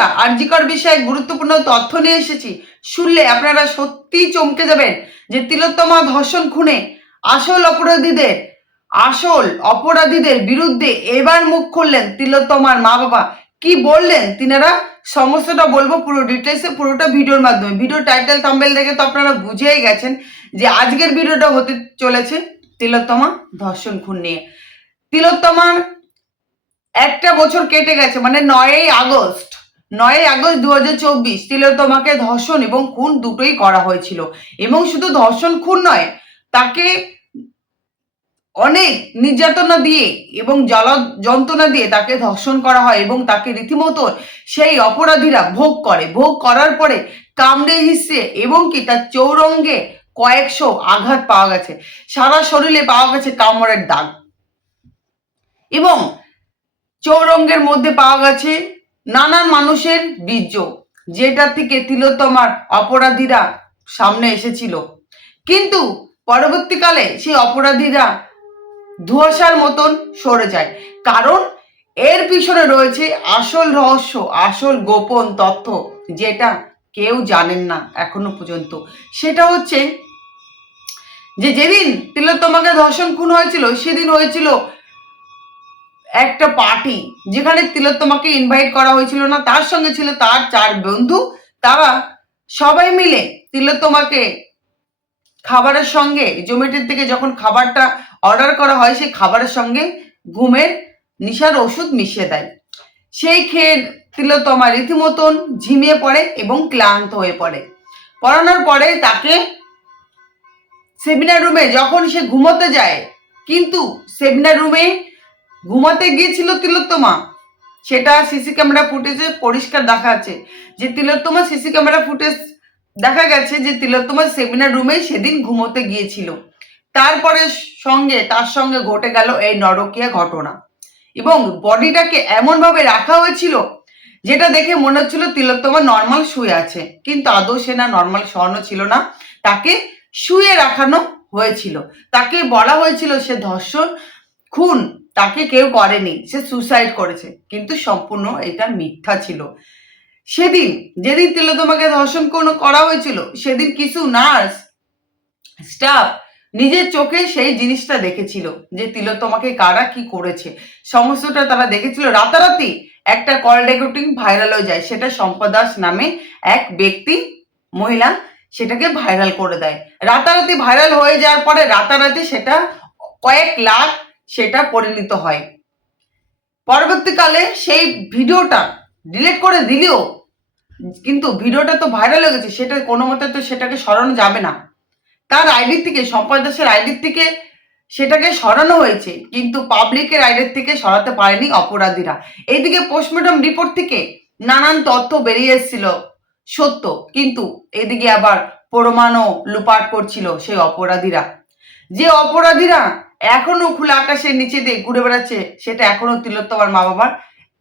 বন্ধুরা, আরজিকর বিষয়ে গুরুত্বপূর্ণ তথ্য নিয়ে এসেছি। শুনলে আপনারা সত্যিই চমকে যাবেন যে তিলোত্তমা ধর্ষণ খুনে আসল অপরাধীদের আসল অপরাধীদের বিরুদ্ধে এবার মুখ খুললেন তিলোত্তমার মা বাবা কি বললেন তিনারা? সমস্তটা বলব পুরো ডিটেলসে পুরোটা ভিডিওর মাধ্যমে। ভিডিও টাইটেল থাম্বেল দেখে তো আপনারা বুঝেই গেছেন যে আজকের ভিডিওটা হতে চলেছে তিলোত্তমা ধর্ষণ খুন নিয়ে। তিলোত্তমার একটা বছর কেটে গেছে মানে নয়ই আগস্ট। নয়ই আগস্ট দু হাজার চব্বিশ তিলোত্তমাকে ধর্ষণ এবং খুন দুটোই করা হয়েছিল। এবং শুধু ধর্ষণ খুন নয়, তাকে অনেক নির্যাতনা দিয়ে এবং জল যন্ত্রণা দিয়ে তাকে ধর্ষণ করা হয় এবং তাকে রীতিমতো সেই অপরাধীরা ভোগ করে। ভোগ করার পরে কামড়ে হিসে এবং কি তার চৌরঙ্গে কয়েকশো আঘাত পাওয়া গেছে। সারা শরীরে পাওয়া গেছে কামড়ের দাগ। এবং চৌরঙ্গের মধ্যে পাওয়া গেছে নানান মানুষের বীর্য, যেটা থেকে তিলোত্তমার অপরাধীরা সামনে এসেছিল। কিন্তু পরবর্তীকালে সেই অপরাধীরা ধোঁয়াশার মতন সরে যায়। কারণ এর পিছনে রয়েছে আসল রহস্য, আসল গোপন তথ্য, যেটা কেউ জানেন না এখনও পর্যন্ত। সেটা হচ্ছে যে যেদিন তিলোত্তমাকে ধর্ষণ খুন হয়েছিল, সেদিন হয়েছিল একটা পার্টি যেখানে তিলোত্তমাকে ইনভাইট করা হয়েছিল না, তার সঙ্গে ছিল তার চার বন্ধু। তারা সবাই মিলে তিলোত্তমাকে খাবারের সঙ্গে, জোম্যাটোর থেকে যখন খাবারটা অর্ডার করা হয়, সেই খাবারের সঙ্গে ঘুমের নিশার ওষুধ মিশিয়ে দেয়। সেই খেয়ে তিলোত্তমা রীতিমতন ঝিমিয়ে পড়ে এবং ক্লান্ত হয়ে পড়ে। পড়ানোর পরে তাকে সেমিনার রুমে যখন সে ঘুমোতে যায়, কিন্তু সেমিনার রুমে ঘুমাতে গিয়েছিল তিলোত্তমা। সেটা সিসি ক্যামেরা ফুটেজে পরিষ্কার দেখা যাচ্ছে। যে তিলোত্তমা সিসি ক্যামেরা ফুটেজ দেখা গেছে যে তিলোত্তমা সেমিনার রুমে সেদিন ঘুমোতে গিয়েছিল। তারপরে সঙ্গে, তার সঙ্গে ঘটে গেল এই নরকীয় ঘটনা। এবং বডিটাকে এমনভাবে রাখা হয়েছিল যেটা দেখে মনে হচ্ছিল তিলোত্তমা নর্মাল শুয়ে আছে। কিন্তু আদৌ সে না নর্মাল স্বর্ণ ছিল না। তাকে শুয়ে রাখানো হয়েছিল। তাকে বলা হয়েছিল সে ধর্ষণ খুন তাকে কেউ করেনি, সে সুসাইড করেছে। কিন্তু সম্পূর্ণ এটা মিথ্যা ছিল। সেদিন, যেদিন তিলোত্তমাকে ধর্ষণ কোনো করা হয়েছিল, সেদিন কিছু নার্স, স্টাফ নিজের চোখে সেই জিনিসটা দেখেছিল যে তিলোত্তমাকে কারা কি করেছে। সমস্তটা তারা দেখেছিল। রাতারাতি একটা কল রেকর্ডিং ভাইরাল হয়ে যায়। সেটা সম্পদ দাস নামে এক ব্যক্তি, মহিলা, সেটাকে ভাইরাল করে দেয়। রাতারাতি ভাইরাল হয়ে যাওয়ার পরে রাতারাতি সেটা কয়েক লাখ সেটা পরিণত হয়। পরবর্তীকালে সেই ভিডিওটা ডিলিট করে দিলেও কিন্তু ভিডিওটা তো ভাইরাল হয়ে গেছে, সেটা কোনো মতে তো সেটাকে সরানো যাবে না। তার আইডির থেকে, সম্পদ দাসের আইডির থেকে সেটাকে সরানো হয়েছে, কিন্তু পাবলিকের আইডির থেকে সরাতে পারেনি অপরাধীরা। এইদিকে পোস্টমর্টম রিপোর্ট থেকে নানান তথ্য বেরিয়ে এসেছিল, সত্য। কিন্তু এদিকে আবার প্রমাণও লুপাট করছিল সেই অপরাধীরা। যে অপরাধীরা এখনও খোলা আকাশের নিচে দিয়ে ঘুরে বেড়াচ্ছে, সেটা এখনও তিলোত্তমার মা বাবার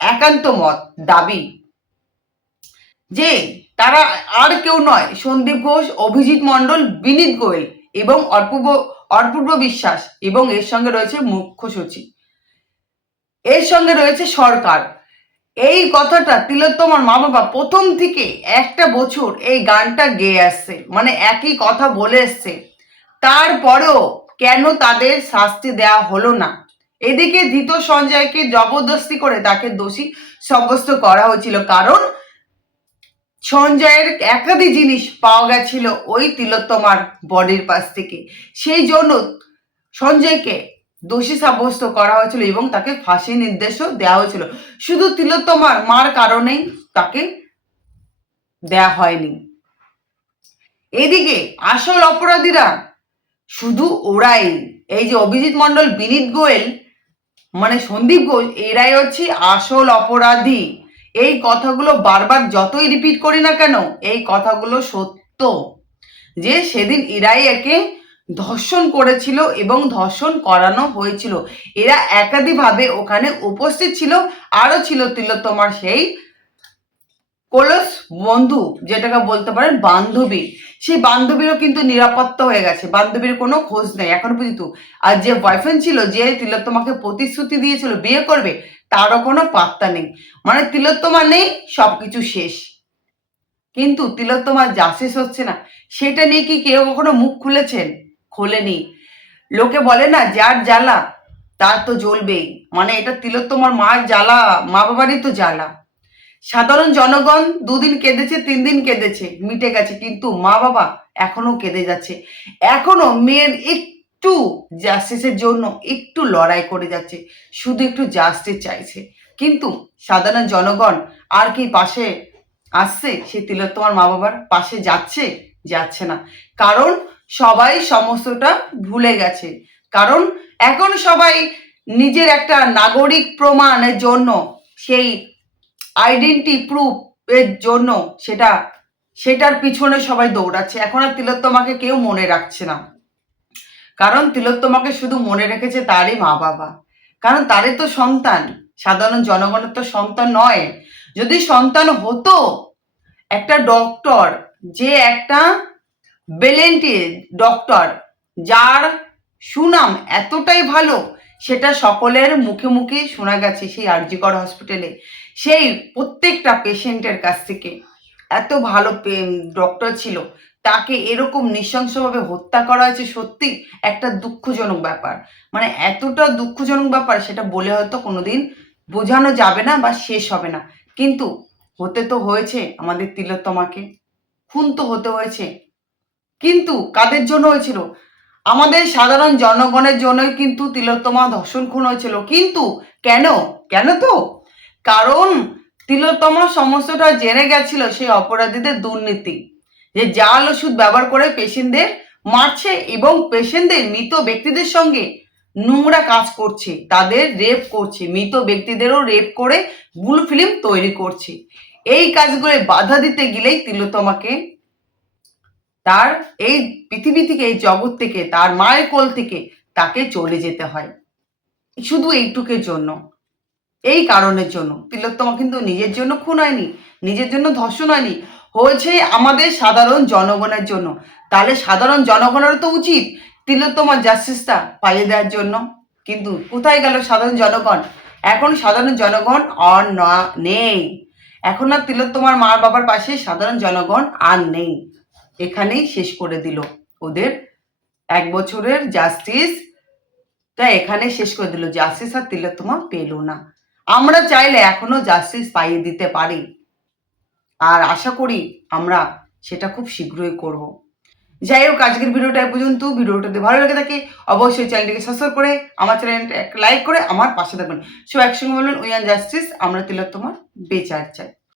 একান্ত মত, দাবি। যে তারা আর কেউ নয়, সন্দীপ ঘোষ, অভিজিৎ মণ্ডল, বিনীত গোয়েল এবং অর্পূর্ব অর্পূর্ব বিশ্বাস এবং এর সঙ্গে রয়েছে মুখ্য সচিব। এর সঙ্গে রয়েছে সরকার। এই কথাটা তিলোত্তমার মা বাবা প্রথম থেকে একটা বছর এই গানটা গেয়ে আসছে মানে একই কথা বলে এসছে। তারপরেও কেন তাদের শাস্তি দেওয়া হলো না? এদিকে ধৃত সঞ্জয়কে জবরদস্তি করে তাকে দোষী সাব্যস্ত করা হয়েছিল কারণ সঞ্জয়ের একাধিক জিনিস পাওয়া গেছিল ওই তিলোত্তমার বডির পাশ থেকে। সেই জন্য সঞ্জয়কে দোষী সাব্যস্ত করা হয়েছিল এবং তাকে ফাঁসি নির্দেশও দেওয়া হয়েছিল। শুধু তিলোত্তমার মার কারণেই তাকে দেয়া হয়নি। এদিকে আসল অপরাধীরা শুধু ওরাই। এই যে অভিজিৎ মণ্ডল, বিনীত গোয়েল মানে সন্দীপ ঘোষ, এরাই হচ্ছে আসল অপরাধী। এই কথাগুলো বারবার যতই রিপিট করি না কেন, এই কথাগুলো সত্য। যে সেদিন এরাই একে ধর্ষণ করেছিল এবং ধর্ষণ করানো হয়েছিল। এরা একাধিকভাবে ওখানে উপস্থিত ছিল, আরও ছিল তিলোত্তমার সেই বন্ধু, যেটাকে বলতে পারেন বান্ধবী। সেই বান্ধবীরও কিন্তু নিরাপত্তা হয়ে গেছে। বান্ধবীর কোনো খোঁজ নেই। এখন পর্যন্ত আর যে বয়ফ্রেন্ড ছিল, যে তিলোত্তমাকে প্রতিশ্রুতি দিয়েছিল বিয়ে করবে, তারও কোনো পাত্তা নেই। মানে তিলোত্তমা নেই, সবকিছু শেষ। কিন্তু তিলোত্তমার যা শেষ হচ্ছে না, সেটা নিয়ে কি কেউ কখনো মুখ খুলেছেন? খোলেনি। লোকে বলে না, যার জ্বালা, তার তো জ্বলবেই। মানে এটা তিলোত্তমার মার জ্বালা মা বাবারই তো জ্বালা। সাধারণ জনগণ দুদিন কেঁদেছে তিন দিন কেঁদেছে, মিটে গেছে, কিন্তু মা বাবা এখনও কেঁদে যাচ্ছে। এখনও মেয়ের একটু জাস্টিসের জন্য একটু লড়াই করে যাচ্ছে, শুধু একটু জাস্টিস চাইছে। কিন্তু সাধারণ জনগণ আর কি পাশে আসছে? সে তিলোত্তমার মা বাবার পাশে যাচ্ছে? যাচ্ছে না। কারণ সবাই সমস্তটা ভুলে গেছে। কারণ এখন সবাই নিজের একটা নাগরিক প্রমাণের জন্য সেই আইডেন্টি প্রুফ এর জন্য সেটা, সেটার পিছনে সবাই দৌড়াচ্ছে। এখন আর তিলোত্তমাকে কেউ মনে রাখছে না। কারণ তিলোত্তমাকে শুধু মনে রেখেছে তারই মা বাবা। কারণ তারই তো সন্তান। সাধারণ জনগণের তো সন্তান নয়। যদি সন্তান হতো, একটা ডক্টর যে একটা বেলেন্টি ডক্টর যার সুনাম এতটাই ভালো, সেটা সকলের মুখে মুখে শোনা গেছে সেই আরজিকর হসপিটালে সেই প্রত্যেকটা পেশেন্টের কাছ থেকে এত ভালো ডক্টর ছিল, তাকে এরকম নৃশংসভাবে হত্যা করা হয়েছে সত্যি একটা দুঃখজনক ব্যাপার। মানে এতটা দুঃখজনক ব্যাপার সেটা বলে হয়তো কোনোদিন বোঝানো যাবে না বা শেষ হবে না। কিন্তু হতে তো হয়েছে আমাদের তিলোত্তমাকে, খুন তো হতে হয়েছে। কিন্তু কাদের জন্য হয়েছিল? আমাদের সাধারণ জনগণের জন্যই কিন্তু তিলোত্তমা ধর্ষণ খুন হয়েছিল। কিন্তু কেন? কেন তো? কারণ তিলোত্তমা সমস্তটা জেনে গেছিল সেই অপরাধীদের দুর্নীতি। যে জাল ওষুধ ব্যবহার করে পেশেন্টদের মারছে এবং পেশেন্টদের মৃত ব্যক্তিদের সঙ্গে নোংরা কাজ করছে, তাদের রেপ করছে, মৃত ব্যক্তিদেরও রেপ করে বুল ফিল্ম তৈরি করছে। এই কাজগুলো বাধা দিতে গেলেই তিলোত্তমাকে তার এই পৃথিবী থেকে, এই জগৎ থেকে, তার মায়ের কোল থেকে তাকে চলে যেতে হয়। শুধু এইটুকের জন্য। এই কারণের জন্য। তিলোত্তমা কিন্তু নিজের জন্য খুন হয়নি, নিজের জন্য ধর্ষণ হয়নি, হয়েছে আমাদের সাধারণ জনগণের জন্য। তাহলে সাধারণ জনগণের তো উচিত তিলোত্তমার জাস্টিসটা পাইয়ে দেওয়ার জন্য। কিন্তু কোথায় গেল সাধারণ জনগণ? এখন সাধারণ জনগণ আর না, নেই। এখন আর তিলোত্তমার মার বাবার পাশে সাধারণ জনগণ আর নেই। এখানেই শেষ করে দিল ওদের এক বছরের জাস্টিস তা এখানে শেষ করে দিল। জাস্টিস আর তিলোত্তমা পেল না। আমরা চাইলে এখনও জাস্টিস পাইয়ে দিতে পারি। আর আশা করি আমরা সেটা খুব শীঘ্রই করব। যাই হোক, আজকের ভিডিওটা পর্যন্ত। ভিডিওটাতে ভালো লেগে থাকে, অবশ্যই চ্যানেলটিকে সাবস্ক্রাইব করে, আমার চ্যানেলটা লাইক করে, আমার পাশে থাকবেন। সব একসঙ্গে বলুন উইয়ান জাস্টিস আমরা তিলোত্তমার বেচার চাই।